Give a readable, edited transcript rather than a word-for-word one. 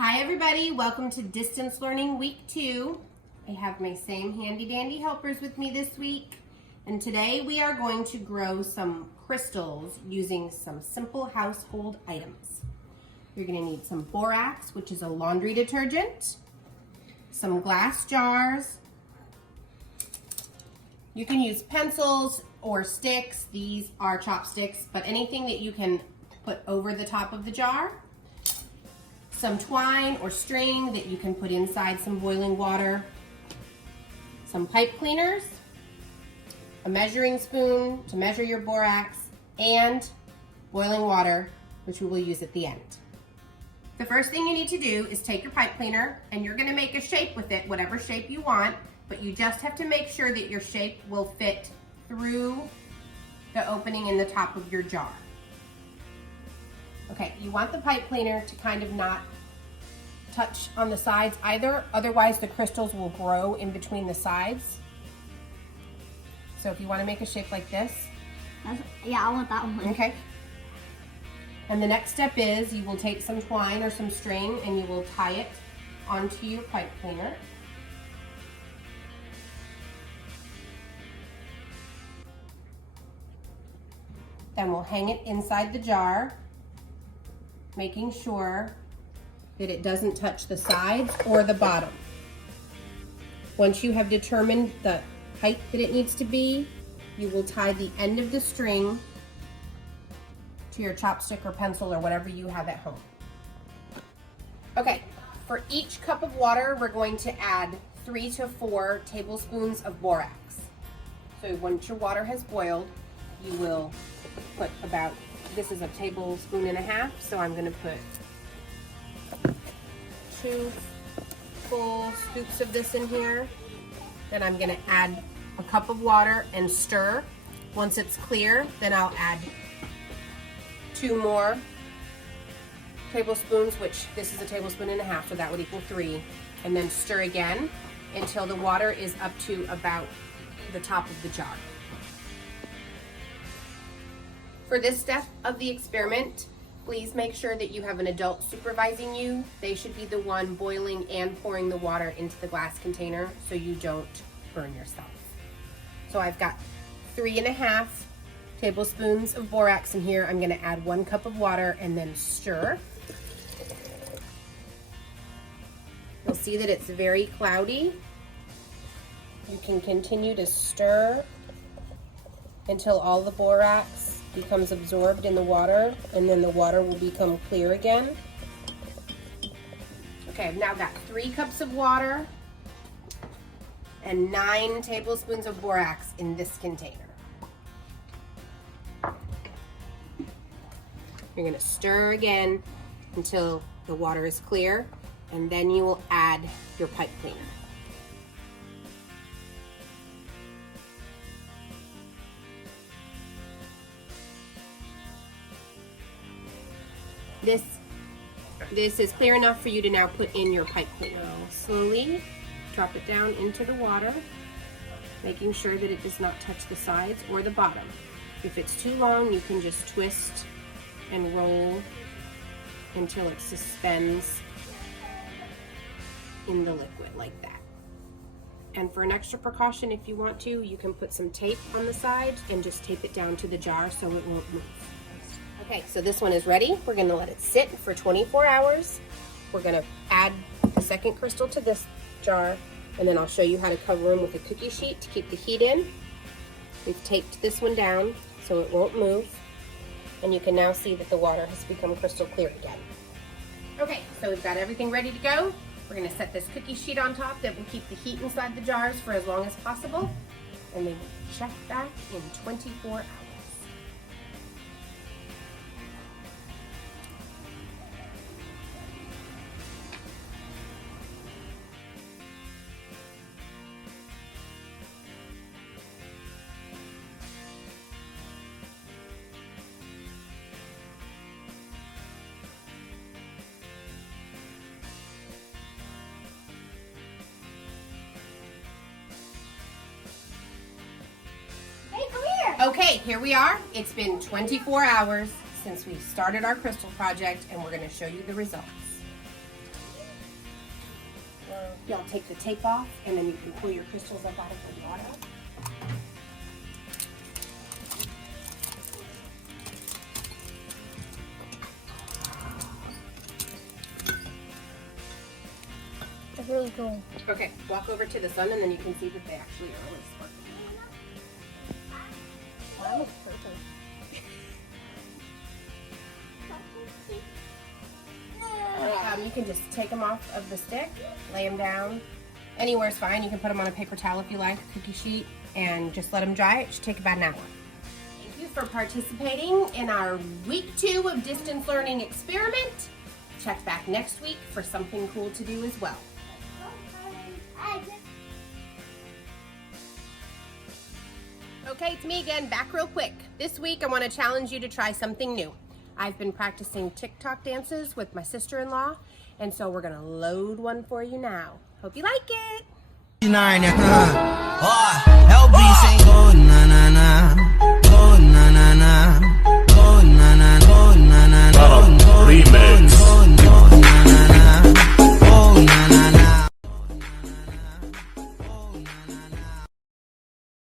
Hi everybody, welcome to Distance Learning Week 2. I have my same handy dandy helpers with me this week, and today we are going to grow some crystals using some simple household items. You're going to need some borax, which is a laundry detergent, some glass jars. You can use pencils or sticks. These are chopsticks, but anything that you can put over the top of the jar. Some twine or string that you can put inside some boiling water, some pipe cleaners, a measuring spoon to measure your borax, and boiling water, which we will use at the end. The first thing you need to do is take your pipe cleaner and you're going to make a shape with it, whatever shape you want, but you just have to make sure that your shape will fit through the opening in the top of your jar. Okay, you want the pipe cleaner to kind of not touch on the sides either, otherwise the crystals will grow in between the sides. So if you want to make a shape like this. Yeah, I want that one. Okay. And the next step is you will take some twine or some string and you will tie it onto your pipe cleaner. Then we'll hang it inside the jar, making sure that it doesn't touch the sides or the bottom. Once you have determined the height that it needs to be, you will tie the end of the string to your chopstick or pencil or whatever you have at home. Okay, for each cup of water, we're going to add 3 to 4 tablespoons of borax. So once your water has boiled, you will put about, this is a tablespoon and a half, so I'm going to put 2 full scoops of this in here. Then I'm going to add a cup of water and stir. Once it's clear, then I'll add 2 more tablespoons, which this is a tablespoon and a half, so that would equal 3. And then stir again until the water is up to about the top of the jar. For this step of the experiment, please make sure that you have an adult supervising you. They should be the one boiling and pouring the water into the glass container so you don't burn yourself. So I've got 3.5 tablespoons of borax in here. I'm going to add 1 cup of water and then stir. You'll see that it's very cloudy. You can continue to stir until all the borax becomes absorbed in the water, and then the water will become clear again. Okay, I've now got 3 cups of water and 9 tablespoons of borax in this container. You're going to stir again until the water is clear, and then you will add your pipe cleaner. This is clear enough for you to now put in your pipe cleaner. Slowly drop it down into the water, making sure that it does not touch the sides or the bottom. If it's too long, you can just twist and roll until it suspends in the liquid like that. And for an extra precaution, if you want to, you can put some tape on the side and just tape it down to the jar so it won't move. Okay, so this one is ready. We're going to let it sit for 24 hours. We're going to add the second crystal to this jar, and then I'll show you how to cover them with a cookie sheet to keep the heat in. We've taped this one down so it won't move, and you can now see that the water has become crystal clear again. Okay, so we've got everything ready to go. We're going to set this cookie sheet on top that will keep the heat inside the jars for as long as possible, and then check back in 24 hours. Okay, here we are. It's been 24 hours since we started our crystal project, and we're going to show you the results. You'll take the tape off, and then you can pull your crystals up out of the water. It's really cool. Okay, walk over to the sun, and then you can see that they actually are really sparkling. That looks purple. You can just take them off of the stick, lay them down. Anywhere's fine. You can put them on a paper towel if you like, a cookie sheet, and just let them dry. It should take about an hour. Thank you for participating in our week 2 of distance learning experiment. Check back next week for something cool to do as well. Okay, it's me again, back real quick. This week I want to challenge you to try something new. I've been practicing TikTok dances with my sister-in-law, and so we're gonna load one for you now. Hope you like it.